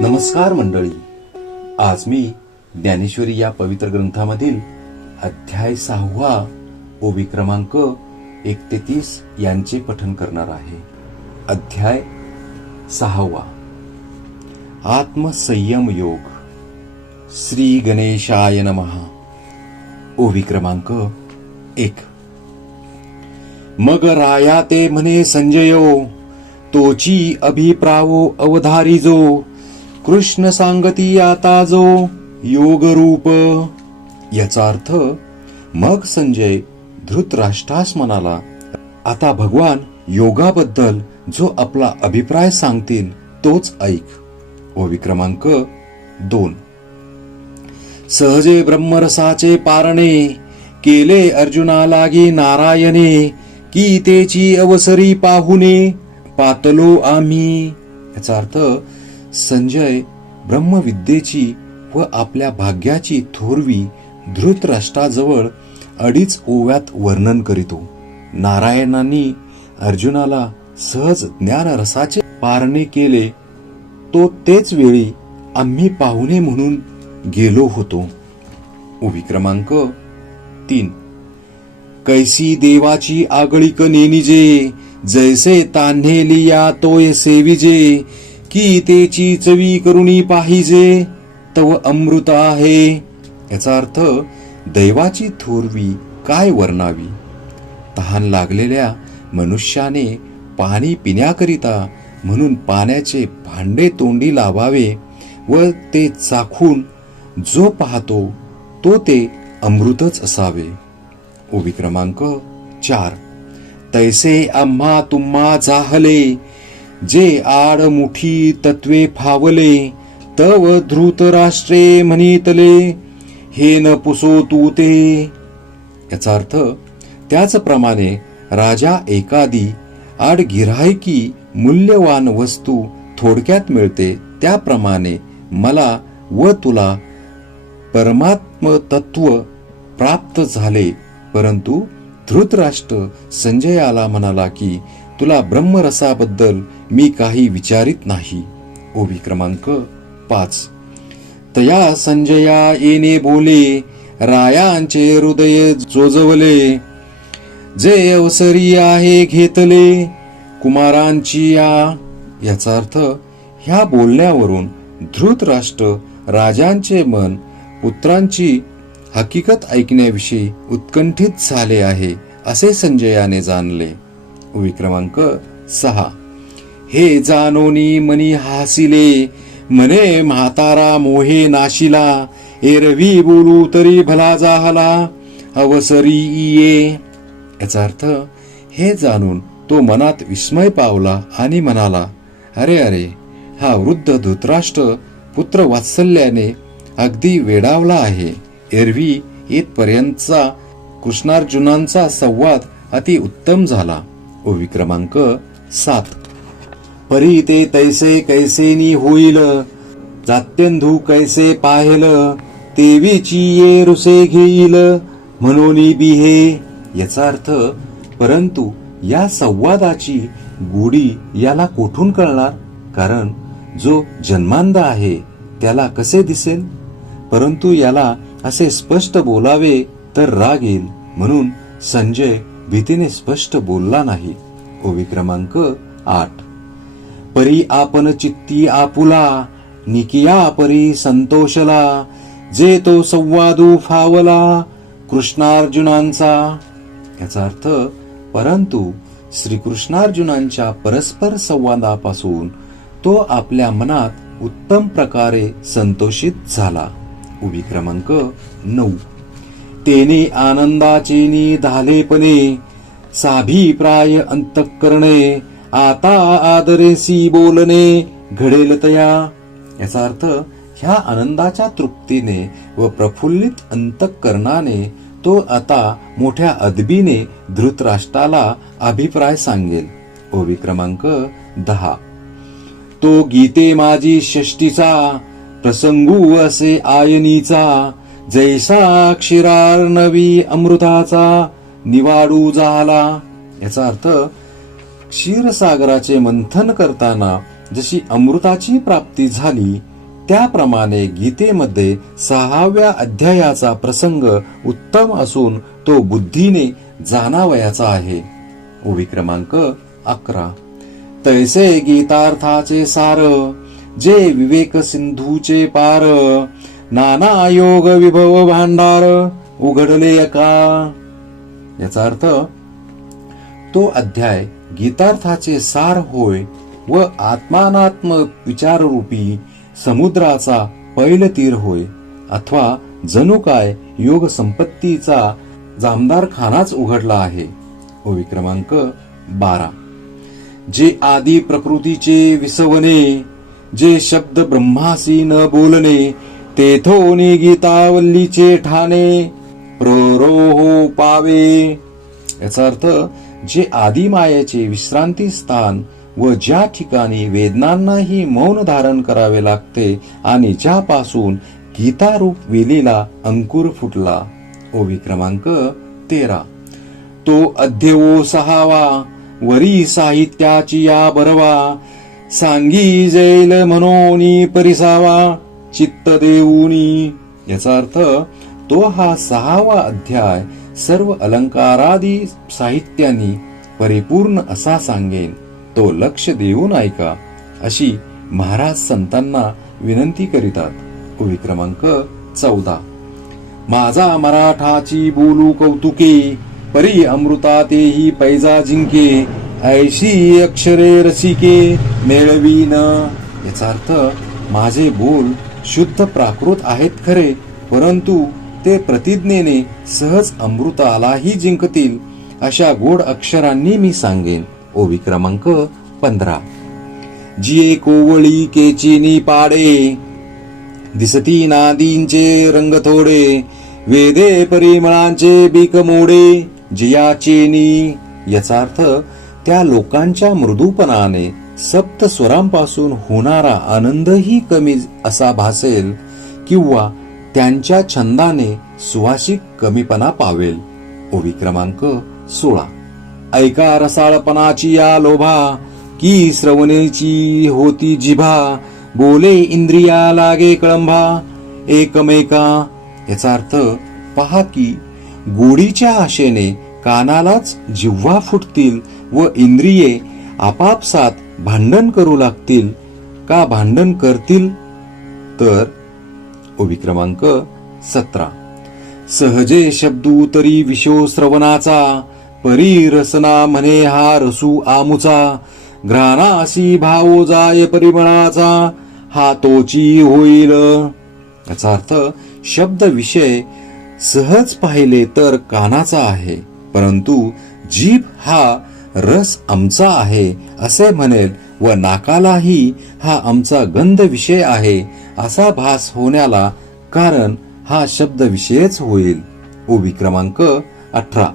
नमस्कार मंडळी, आज मी ज्ञानेश्वरी या पवित्र ग्रंथामधील अध्याय 6 ओवी क्रमांक 1 ते 30 यांचे पठन करणार आहे. अध्याय 6 आत्मसंयम योग. श्री गणेशाय नमः. ओवी क्रमांक 1. मग राया ते म्हणे संजयो, तोची अभिप्रावो अवधारिजो, कृष्ण सांगती आता जो योग रूप. याचा अर्थ, मग संजय धृतराष्ट्रास म्हणाला, आता भगवान योगाबद्दल जो आपला अभिप्राय सांगतील तोच ऐक. ओवी क्रमांक 2. सहजे ब्रह्मरसाचे पारणे, केले अर्जुना लागे नारायणे, की तेची अवसरी पाहुने पातलो आम्ही. याचा अर्थ, संजय ब्रह्मविद्येची व आपल्या भाग्याची थोरवी धृतराष्ट्राजवळ 2.5 ओव्यात वर्णन करीतो. नारायणांनी अर्जुनाला सहज ज्ञानरसाचे पारणे केले, तो तेच वेळी आम्ही पाहुणे म्हणून गेलो होतो. ओवी क्रमांक 3. कैसी देवाची आगळीक नेनिजे, जैसे तान्हे लिया तोय सेविजे, की तेची चवी करुणी पाहिजे, तव अमृत आहे. याचा अर्थ, दैवाची थोरवी काय वर्णावी. तहान लागलेल्या मनुष्याने पाणी पिण्याकरिता म्हणून पाण्याचे भांडे तोंडी लावावे व ते चाखून जो पाहतो तो ते अमृतच असावे. ओवी क्रमांक 4. तैसे आम्हा तुम्हा जाहले, जे आड मुठी तत्वे फावले, तव धृतराष्ट्रे म्हणितले, हे न पुसो तू ते. याचा अर्थ, त्याचप्रमाणे राजा एखादी आड गिऱ्हाईकी मूल्यवान वस्तू थोडक्यात मिळते, त्याप्रमाणे मला व तुला परमात्म तत्व प्राप्त झाले. परंतु धृतराष्ट्र संजयाला म्हणाला की तुला ब्रह्मरसाबद्दल मी काही विचारित नाही. ओवी क्रमांक 5. तया संजया येणे बोले, रायांचे हृदय जोजवले, जे अवसरी आहे घेतले कुमारांची या. याचा अर्थ, ह्या बोलण्यावरून धृतराष्ट्र राजांचे मन पुत्रांची हकीकत ऐकण्याविषयी उत्कंठित झाले आहे असे संजयाने जाणले. ओवी क्रमांक 6. हे जाणोनी मनी हासिले, म्हणे म्हातारा मोहे नाशिला, एरवी बोलू तरी भला जाहला, अवसरी ये. याचा अर्थ, हे जाणून तो मनात विस्मय पावला आणि म्हणाला, अरे अरे, हा वृद्ध धृतराष्ट्र पुत्र वात्सल्याने अगदी वेडावला आहे. एरवी येथपर्यंतचा कृष्णार्जुनांचा संवाद अति उत्तम झाला. ओवी क्रमांक 7. परी ते तैसे कैसेनी होईल, जात्यंधू कैसे पाहेल, तेवीची ये रुसे घेईल, म्हणून बिहे. याचा अर्थ, परंतु या संवादाची गोडी याला कोठून कळणार, कारण जो जन्मांध आहे त्याला कसे दिसेल. परंतु याला असे स्पष्ट बोलावे तर राग येईल, म्हणून संजय भीतीने स्पष्ट बोलला नाही. ओवी क्रमांक 8. परी आपण चित्ती आपुला, निकिया परी संतोषला, जे तो संवादू फावला कृष्णार्जुनांचा. याचा अर्थ, परंतु श्रीकृष्णार्जुनांच्या परस्पर संवादापासून तो आपल्या मनात उत्तम प्रकारे संतोषित झाला. ओवी क्रमांक 9. तेने आनंदाचेनी धालेपणे, साभिप्राय अंतःकरणे, आता आदरेसी बोलणे घडेल तया. याचा अर्थ, ह्या आनंदाच्या तृप्तीने व प्रफुल्लित अंतःकरणाने तो आता मोठ्या अदबीने धृतराष्ट्राला अभिप्राय सांगेल. ओवी क्रमांक 10. तो गीते माझी षष्टीचा, प्रसंगू असे आयनीचा, जैसा क्षीरार्णवी अमृताचा निवाडू झाला. याचा अर्थ, क्षीरसागराचे मंथन करताना जशी अमृताची प्राप्ती झाली त्याप्रमाणे गीतेमध्ये 6व्या अध्यायाचा प्रसंग उत्तम असून तो बुद्धीने जाणावयाचा आहे. ओवी क्रमांक 11. तैसे गीतार्थाचे सार, जे विवेक सिंधूचे पार, नाना योग विभव भांडार उघडले का. याचा अर्थ तो अध्याय गीतार्थाचे सार होय व आत्मानात्म विचाररूपी समुद्राचा पैलतीर होय, अथवा जणू काय योग संपत्तीचा जामदार खानाच उघडला आहे. ओवी क्रमांक 12. जे आदी प्रकृतीचे विसवणे, जे शब्द ब्रह्मासी न बोलणे, तेथोनी गीतावल्लीचे ठाणे प्ररोहो पावे. याचा अर्थ जे आदी मायेचे विश्रांती स्थान व ज्या ठिकाणी वेदनांनाही मौन धारण करावे लागते आणि ज्यापासून गीतारूप वेलीला अंकुर फुटला. ओवी क्रमांक 13. तो अध्यवो 6वा, वरी साहित्याची या बरवा, सांगी जैल मनोनी परिसावा चित्त देऊनी. याचा अर्थ तो हा 6वा अध्याय सर्व अलंकारादी साहित्यानी परिपूर्ण असा सांगेन, तो लक्ष देऊन ऐका, अशी महाराज संतांना विनंती करीतात. ओवी क्रमांक 14. माझा मराठाची बोलू कौतुके, परी अमृता तेही पैजा जिंके, ऐशी अक्षरे रसिके मेळवीन. याचा अर्थ माझे बोल शुद्ध प्राकृत आहेत खरे, परंतु ते प्रतिज्ञेने सहज अमृतालाही जिंकतील अशा गोड अक्षरांनी मी सांगेन. ओवी क्रमांक 15. जिये कोवळी केचिनी पाडे, दिसती नादींचे रंग थोडे, वेदे परिमळांचे बीक मोडे जियाचेनी. याचा अर्थ त्या लोकांच्या मृदूपणाने सप्त स्वरांपासून होणारा आनंदही कमी असा भासेल किंवा त्यांच्या छंदाने सुवासिक कमीपणा पावेल. ओवी क्रमांक 16. ऐका रसाळपणाची या लोभा, की श्रवणेची होती जिभा, बोले इंद्रिया लागे कळंबा एकमेका. याचा अर्थ पहा की गोडीच्या आशेने कानालाच जिव्हा फुटतील व इंद्रिये आपापसात भांडण करू लागतील. का भांडण करतील तर. ओवी क्रमांक 17. सहजे शब्दू तरी विशो श्रवणाचा, परी रसना म्हणे हा रसू आमुचा, घ्राणासी भावो जाय परिमळाचा, हा तोची होईल. याचा अर्थ शब्द विषय सहज पाहिले तर कानाचा आहे, परंतु जीभ हा रस आमचा आहे असे म्हणेल व नाकालाही हा आमचा गंध विषय आहे असा भास होण्याला कारण हा शब्द विषयच होईल. ओवी क्रमांक 18.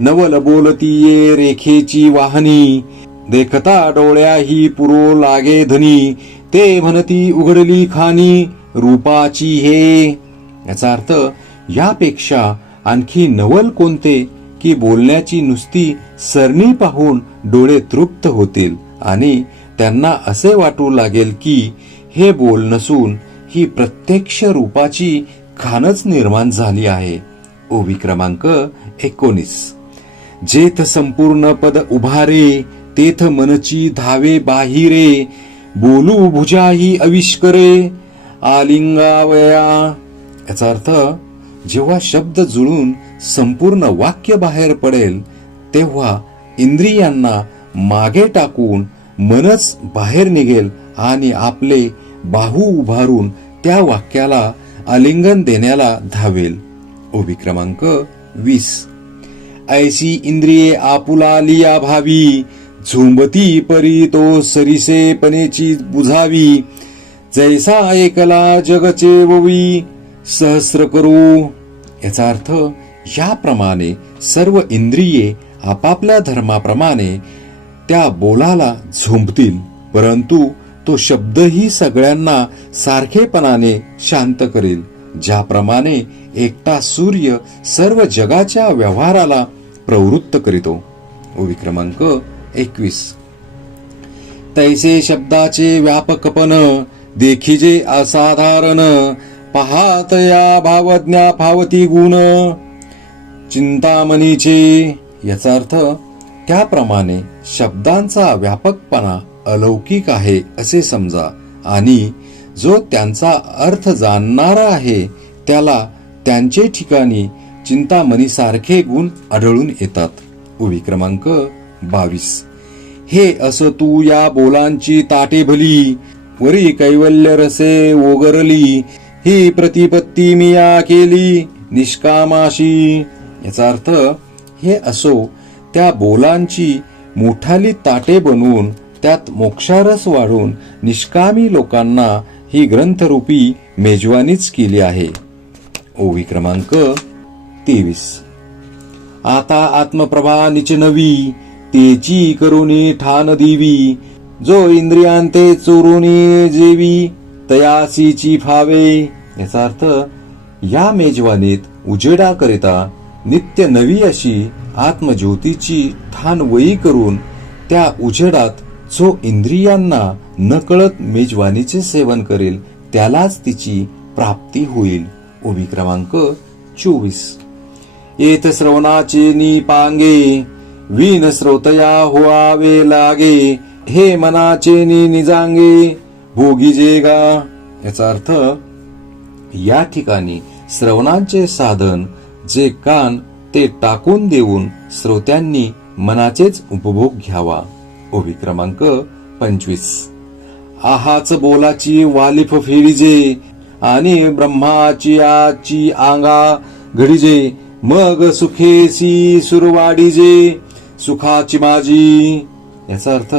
नवल बोलती ये रेखेची वाहनी, देखता डोळ्याही पुरो लागे धनी, ते म्हणती उघडली खानी रूपाची हे. याचा अर्थ यापेक्षा आणखी नवल कोणते की बोलण्याची नुसती सरणी पाहून डोळे तृप्त होतील आणि त्यांना असे वाटू लागेल की हे बोल नसून ही प्रत्यक्ष रूपाची खानच निर्माण झाली आहे. ओवी क्रमांक 19. जेथ संपूर्ण पद उभारे, तेथ मनची धावे बाहिरे, बोलू भुजाही अविष्करे आलिंगावया. याचा अर्थ जेव्हा शब्द जुळून संपूर्ण वाक्य बाहेर पडेल तेव्हा इंद्रियांना मागे टाकून मनच बाहेर निघेल आणि आपले बाहू उभारून त्या वाक्याला आलिंगन देण्याला धावेल. ओवी क्रमांक 20. ऐसी इंद्रिये आपुला लिया भावी, झुंबती परी तो सरिसेपणेची बुझावी, जैसा एकला जगचे ववी सहस्र करू. याचा अर्थ याप्रमाणे सर्व इंद्रिये आपापल्या धर्माप्रमाणे त्या बोलाला झोंबतील, परंतु तो शब्दही सगळ्यांना सारखेपणाने शांत करेल, ज्याप्रमाणे एकटा सूर्य सर्व जगाच्या व्यवहाराला प्रवृत्त करीतो. ओवी क्रमांक 21. तैसे शब्दाचे व्यापकपण देखिजे असाधारण पाहात या भावज्ञा फावती गुण चिंतामणीचे. याचा अर्थ त्याप्रमाणे शब्दांचा व्यापकपणा अलौकिक आहे असे समजा आणि जो त्यांचा अर्थ जाणणारा आहे त्याला त्यांचे ठिकाणी चिंतामणीसारखे गुण आढळून येतात. ओवी क्रमांक 22. हे असं तू या बोलांची ताटे भली वरी कैवल्य रसे ओगरली ही प्रतिपत्ती मिया केली निष्कामाशी. याचा अर्थ हे असो त्या बोलांची मोठाली ताटे बनवून त्यात मोक्षारस वाढून निष्कामी लोकांना ही ग्रंथरूपी मेजवानीच केली आहे. ओवी क्रमांक 23. आता आत्मप्रभा निच नवी तेची करुणी ठाण देवी जो इंद्रियांते चोरुनी जेवी तयासीची फावे. याचा अर्थ या मेजवानीत उजेडाकरिता नित्य नवी अशी आत्मज्योतीची ठाण वयी करून त्या उजेडात जो इंद्रियांना नकळत मेजवानीचे सेवन करेल त्यालाच तिची प्राप्ती होईल. ओवी क्रमांक 24. येथ श्रवणाचे निपांगे विन श्रोतया होआवे लागे हे मनाचे निजांगे भोगीजे गा. याचा अर्थ या ठिकाणी श्रवणाचे साधन जे कान ते टाकून देऊन श्रोत्यांनी मनाचेच उपभोग घ्यावा. ओवी क्रमांक 25. आहाच बोलाची वालिफ फेरीजे आणि ब्रह्माची आची आंगा घडीजे मग सुखेसी सुरवाडीजे सुखाची माझी. याचा अर्थ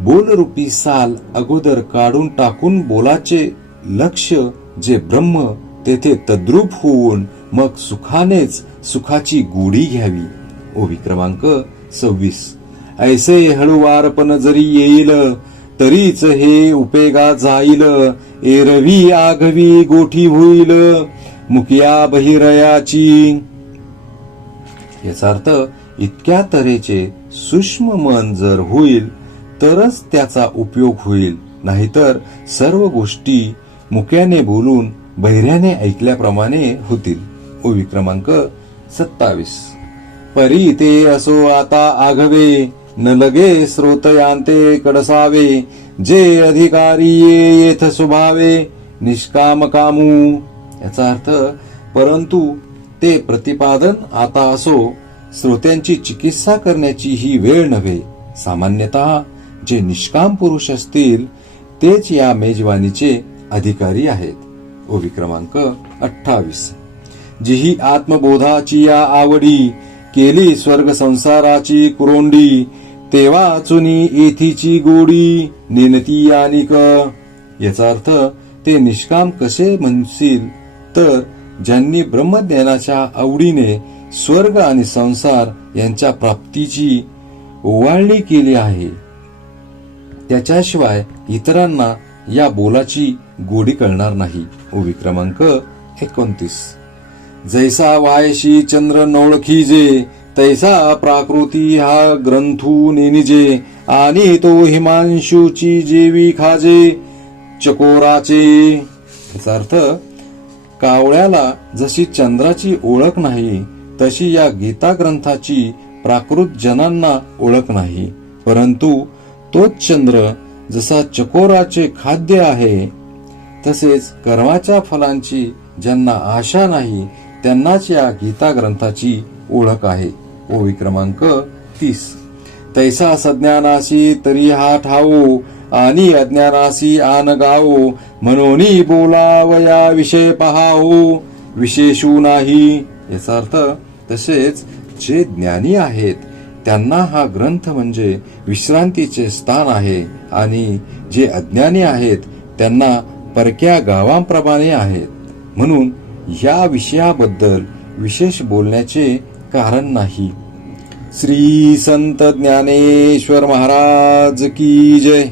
बोलरूपी साल अगोदर काढून टाकून बोलाचे लक्ष जे ब्रह्म तेथे तद्रूप होऊन मग सुखानेच सुखाची गोडी घ्यावी. ओवी क्रमांक 26. ऐसे हळुवारपण जरी येईल तरीच हे उपेगा जाईल एरवी आघवी गोठी होईल मुकिया बहिरयाची. याचा अर्थ इतक्या तऱ्हेचे सूक्ष्म मन जर होईल तरच त्याचा उपयोग होईल नाहीतर सर्व गोष्टी मुक्याने बोलून बहिऱ्याने ऐकल्याप्रमाणे होतील. ओवी क्रमांक 27. परी ते असो आता आघवे न लगे श्रोतयांते कडसावे जे अधिकारी येथ स्वभावे निष्काम कामू. याचा अर्थ परंतु ते प्रतिपादन आता असो श्रोत्यांची चिकित्सा करण्याची ही वेळ नव्हे. सामान्यतः जे निष्काम पुरुष असतील तेच या मेजवानीचे अधिकारी आहेत. ओवी क्रमांक 28. जिही आत्मबोधाची या आवडी केली स्वर्ग संसाराची कुरोंडी तेव्हा चुनी येथीची गोडी नेनती यानिक. याचा अर्थ ते निष्काम कसे म्हणशील तर ज्यांनी ब्रह्मज्ञानाच्या आवडीने स्वर्ग आणि संसार यांच्या प्राप्तीची ओवाळणी केली आहे त्याच्याशिवाय इतरांना या बोलाची गोडी कळणार नाही. ओवी क्रमांक 29. जैसा वायशी चंद्र नोळखीजे तैसा प्राकृती हा ग्रंथू नेनिजे आणि तो हिमांशूची जेवी खाजे चकोराचे. याचा अर्थ कावळ्याला जशी चंद्राची ओळख नाही तशी या गीता ग्रंथाची प्राकृत जनांना ओळख नाही परंतु तोच चंद्र जसा चकोराचे खाद्य आहे तसेच कर्माच्या फलांची ज्यांना आशा नाही त्यांनाच या गीता ग्रंथाची ओळख आहे. ओवी क्रमांक 30. तैसा सज्ञानासी तरी हा ठावो आणि अज्ञानासी आन गावो म्हणून बोलावया विषय पहावो विशेषू नाही. याचा अर्थ तसेच जे ज्ञानी आहेत त्यांना हा ग्रंथ म्हणजे विश्रांतीचे स्थान आहे आणि जे अज्ञानी आहेत त्यांना परक्या गावांप्रमाणे आहेत म्हणून या विषयाबद्दल विशेष बोलण्याचे कारण नाही. श्री संत ज्ञानेश्वर महाराज की जय.